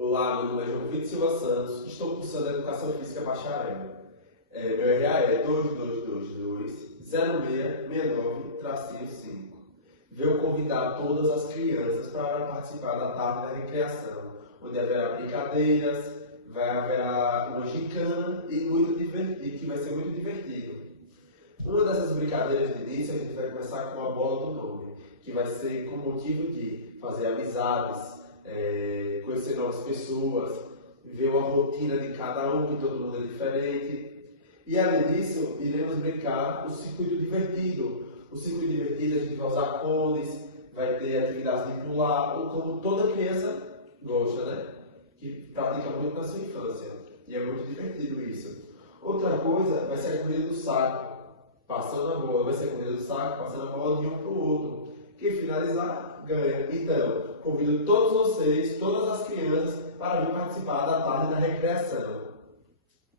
Olá, meu nome é João Vitor Silva Santos, estou cursando Educação Física Bacharel. Meu RA é 2222-0669-5. Venho convidar todas as crianças para participar da tarde da recreação, onde haverá brincadeiras, haverá uma gincana e que vai ser muito divertido. Uma dessas brincadeiras de início a gente vai começar com a bola do nome, que vai ser com o motivo de fazer amizades, conhecer novas pessoas, ver a rotina de cada um, que todo mundo é diferente. E além disso, iremos brincar o circuito divertido. O circuito divertido a gente vai usar cones, vai ter atividades de pular, ou como toda criança gosta, né? Que pratica muito na sua infância. E é muito divertido isso. Outra coisa vai ser a corrida do saco, passando a bola. Vai ser a corrida do saco, passando a bola de um para o outro. Quem finalizar, ganha. Então, convido todos vocês, todas as crianças, para vir participar da tarde da recreação.